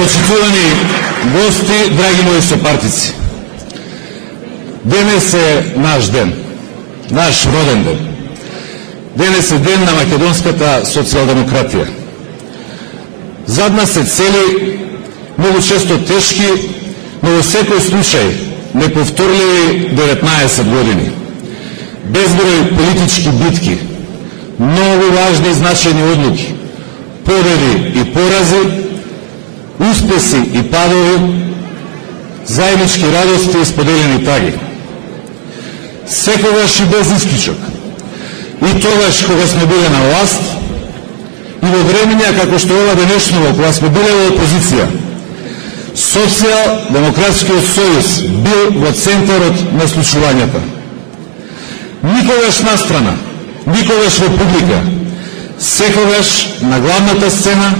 Почитувани гости, драги мои сопартици, денес е наш ден, наш роден ден. Денес е ден на македонската социјалдемократија. Зад нас се цели многу често тешки, но во секој случај неповторливи 19 години. Безброј политички битки, многу важни и значајни одлуки, победи и порази, успеси и падови, заеднички радости и споделени таги. Секогаш и без исклучок. И тогаш кога сме биле на власт, и во времења како што ова денешново, кога сме биле во опозиција, Социјалдемократскиот сојуз бил во центарот на случувањата. Никогаш настрана, никогаш во публика, секогаш на главната сцена,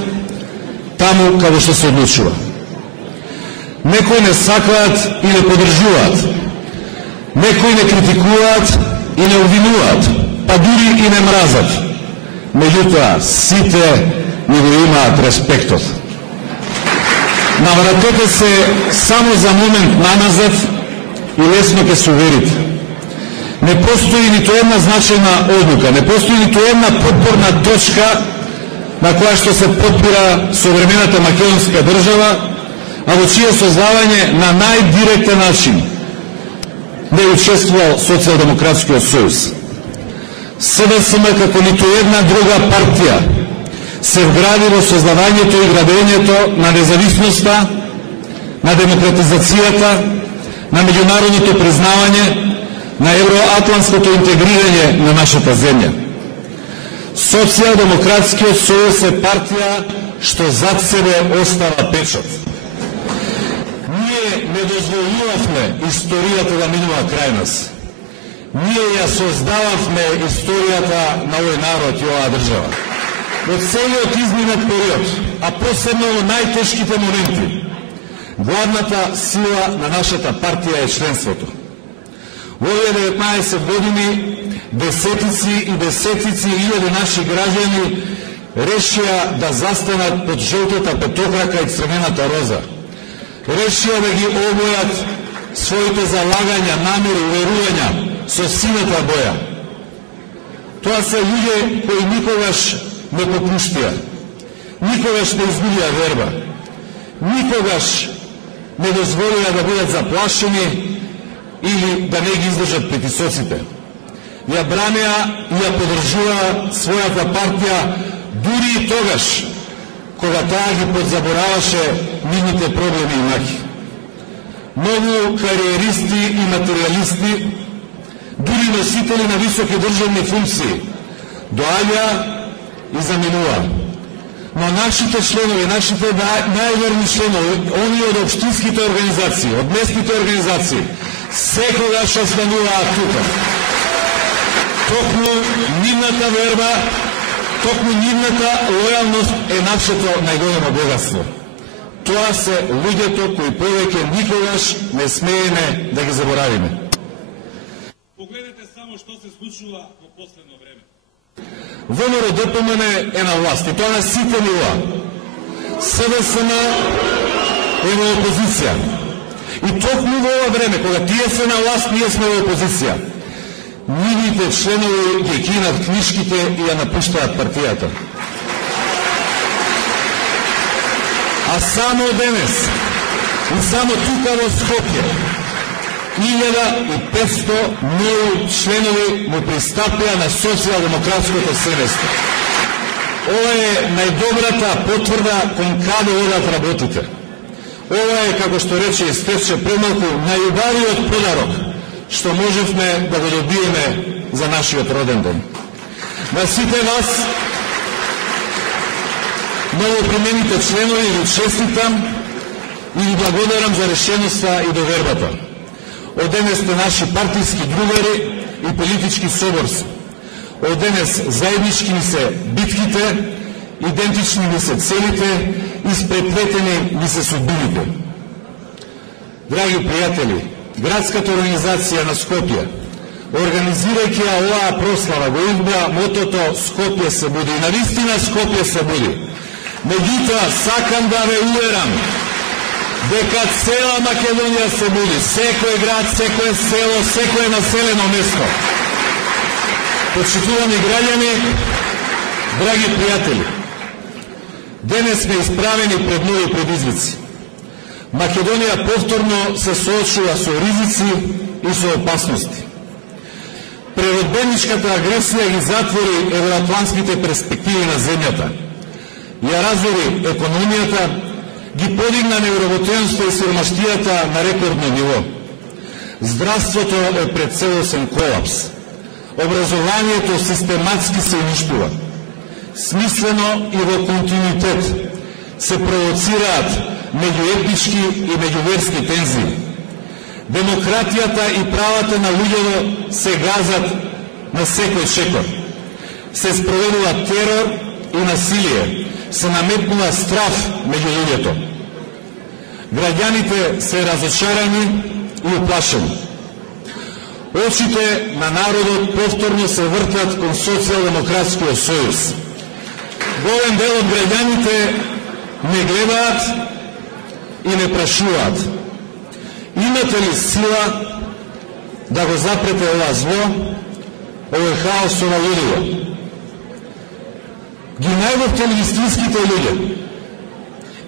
таму каде што се одлучува. Некои не сакаат и не подржуваат, некои не критикуваат и не обвинуваат, па дури и не мразат. Меѓутоа, сите ни го имаат респектот. Навратете се само за момент наназад и лесно ќе се уверите. Не постои ниту една значајна одлука, не постои ниту една подпорна точка на која што се подпира современата македонска држава, а во чие создавање на најдиректен начин не учествувал Социјалдемократскиот сојуз. СДСМ како ниту една друга партија се вгради во создавањето и градењето на независноста, на демократизацијата, на меѓународното признавање, на евроатлантското интегрирање на нашата земја. Социјалдемократскиот сојуз е партија што зад себе остава печат. Ние не дозволувавме историјата да минува крај нас. Ние ја создававме историјата на овој народ и оваа држава. Во целиот изминат период, а посебно во најтешките моменти, главната сила на нашата партија е членството. Во овие 19 години десетици и десетици илјади наши граѓани решија да застанат под жолтата петокрака и црвената роза. Решија да ги обојат своите залагања, намери, уверувања со сината боја. Тоа се луѓе кои никогаш не попуштија, никогаш не изгубија верба, никогаш не дозволија да бидат заплашени или да не ги издржат притисоците. Ја бранеа и ја подржуваа својата партија дури и тогаш кога таа ги подзабораваше нивните проблеми и маки. Многу кариеристи и материјалисти, дури носители на високи државни функции, доаѓа и заминува. Но нашите членови, нашите најверни членови, они од општинските организации, од местните организации, секогаш остануваат тука. Токму нивната верба, токму нивната лојалност е нашето најголемо богатство. Тоа се луѓето кои повеќе никогаш не смееме да ги заборавиме. Погледнете само што се случува во последно време. ВМРО ДПМН е на власт и тоа на сите нива. СДСМ е во опозиција. И токму во ова време, кога тие се на власт, ние сме во опозиција. Нивните членови ги кинат книжките и ја напуштаат партијата. А само денес, и само тука во Скопје, 1500 нови членови му пристапија на социјалдемократското семејство. Ова е најдобрата потврда кон каде одат работите. Ова е, како што рече и Стефче премалку, најубавиот подарок што можевме да го добиеме за нашиот роден ден. На сите вас, новопримените членови, ви честитам и ви благодарам за решеноста и довербата. Од денес сте наши партиски другари и политички соборци. Од денес заеднички ни се битките, идентични ни се целите, испреплетени ни се судбините. Драги пријатели, градската организација на Скопје, организирајќи оваа прослава, го избра мотото Скопје се буди. И навистина Скопје се буди. Меѓутоа, сакам да ве уверам дека цела Македонија се буди, секој град, секој село, секој населено место. Почитувани граѓани, драги пријатели, денес сме исправени пред нови предизвици. Македонија повторно се соочува со ризици и со опасности. Преродбеничката агресија ги затвори евроатлантските перспективи на земјата, ја разори економијата, ги подигна невработеноста и сиромаштијата на рекордно ниво. Здравството е пред целосен колапс. Образованието систематски се уништува. Смислено и во континуитет се провоцираат меѓуетнички и меѓуверски тензии. Демократијата и правата на луѓето се газат на секој шекор. Се спроведува терор и насилие, се наметнува страф меѓу луѓето. Граѓаните се разочарани и уплашени. Очите на народот повторно се вртат кон Социјалдемократскиот сојуз. Голем дел од граѓаните не гледаат и не прашуваат: имате ли сила да го запрете ова зло, овој хаос, ова лудило? Ги најдовте ли вистинските луѓе?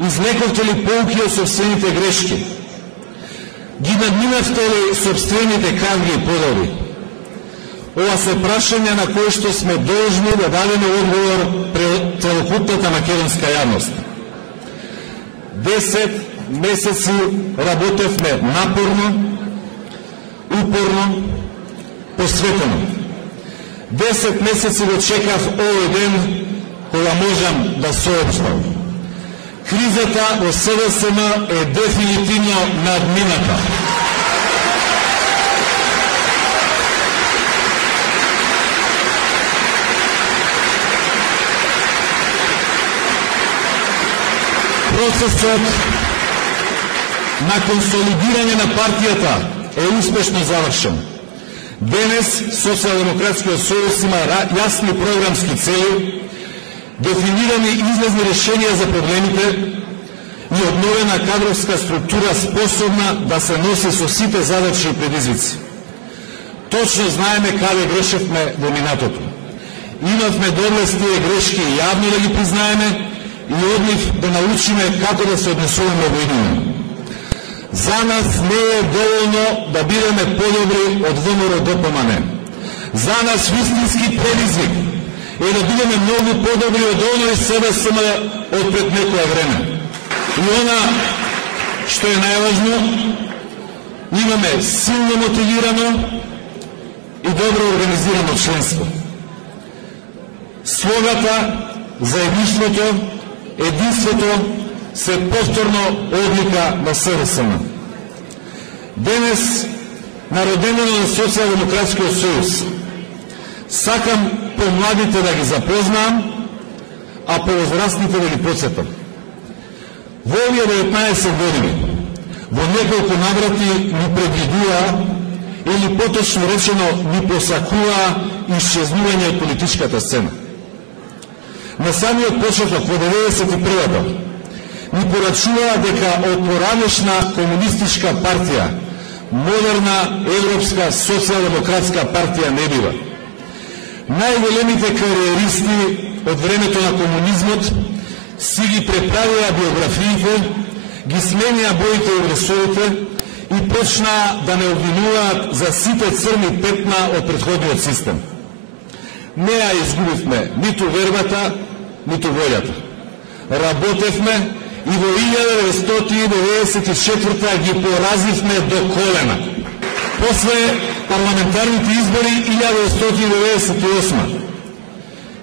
Извлековте ли поуки од собствените грешки? Ги надминавте ли собствените кавги и подоби? Ова се прашања на кои што сме должни да дадеме одговор пред целокупната македонска јавност. 10 месеци работевме напорно, упорно, посветено. 10 месеци го чекав овој ден кога можам да соопштам: кризата во СДСМ е дефинитивно надмината. Процесот на консолидирање на партијата е успешно завршен. Денес Социјалдемократскиот сојуз има јасни програмски цели, дефинирани излезни решенија за проблемите и обновена кадровска структура способна да се носи со сите задачи и предизвици. Точно знаеме каде грешевме во минатото. Имавме доблест тие грешки јавно да ги признаеме и од нив да научиме како да се однесуваме воедино. За нас не е доволно да бидеме подобри од ВМРО-ДПМН. За нас вистински предизвик е да бидеме многу подобри од оној СДСМ од пред некоја време. И она што е најважно, имаме силно мотивирано и добро организирано членство. Слогата, заедништвото, единството се повторно одлика на СДСМ. Денес, на роденино на Социјалдемократскиот сојуз, сакам помладите да ги запознам, а повозрастните да ги подсетам. Во овие 19 години, во неколку наврати ни предвидува, или поточно речено ни посакува исчезнување од политичката сцена. На самиот почеток во 91-та ни порачува дека од поранешна комунистичка партија, модерна европска социјалдемократска партија не бива. Најголемите кариеристи од времето на комунизмот си ги преправија биографиите, ги сменија боите и вресовите и почнаа да не обвинуваат за сите црни петна од претходниот систем. Не ја изгубивме ниту вербата, ниту волјата. Работевме и во 1994 ги поразивме до колена. После парламентарните избори 1998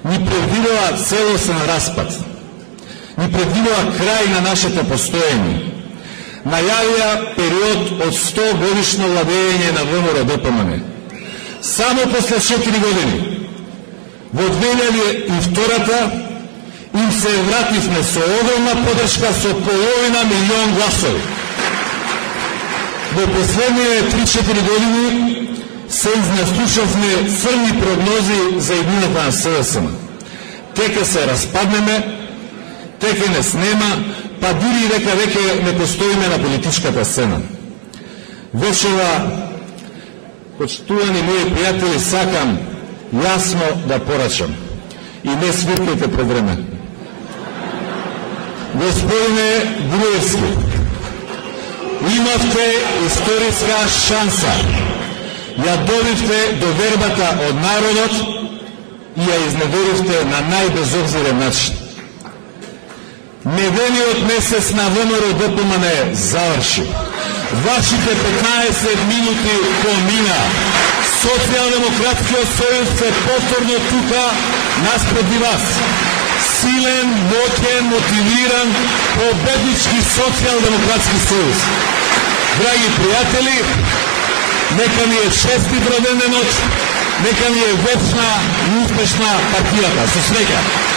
ни предвидува целосен распад. Ни предвидува крај на нашето постоење. Најавија период од 100 годишно владење на ВМРО-ДПМН. Само после 4 години, во 2002 им се вративме со огромна подршка со половина милион гласови. Во последние 3-4 години се изнаслушавме црни прогнози за иднината на СДСМ. Тека се распаднеме теке не снема, па дури и дека веќе не постоиме на политичката сцена. Вечера, почитувани мои пријатели, сакам јасно да порачам и не свиркајте пред време. Господине Груевски, имавте историска шанса. Ја добивте довербата од народот и ја изневеривте на најбезобзирен начин. Медениот месец на ВМРО ДПМН заврши. Вашите 15 минути помина. Социјалдемократскиот сојуз се повторно тука наспроти вас. Силен, моќен, мотивиран, победнички социјалдемократски сојуз. Драги пријатели, нека ни е честит роден денот, нека ни е вечна и успешна партијата. Со среќа!